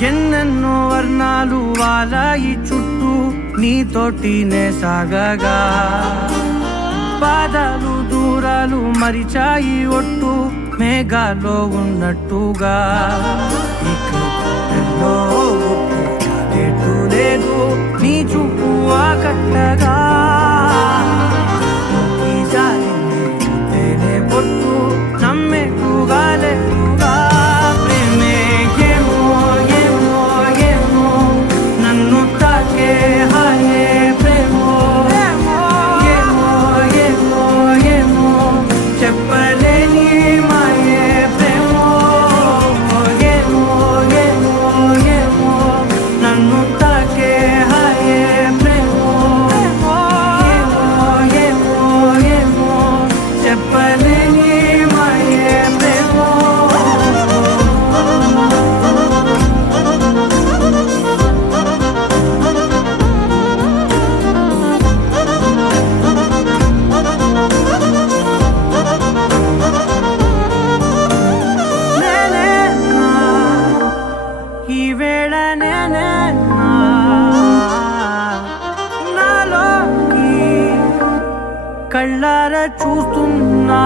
ఎన్నెన్నో వర్ణాలు వాలాయి చుట్టూ నీతోటినే సాగగా పాదాలు దూరాలు మరిచాయి ఒట్టు మేఘాలో ఉన్నట్టుగా ఇక ఎన్నో గుర్తు లేదు నీ చూపు ఆకట్టగా పొట్టు నమ్మేట్టుగా లేటుగా ప్రేమే ఏమో ఏమో ఏమో నన్ను తాకే హాయే ప్రేమో ఏమో ఏమో ఏమో చెప్పలేని మాయే ప్రేమో ఏమో ఏమో ఏమో నన్ను తాకే హాయే ప్రేమో ఏమో ఏమో ఏమో చెప్పలేని కళ్ళారా చూస్తున్నా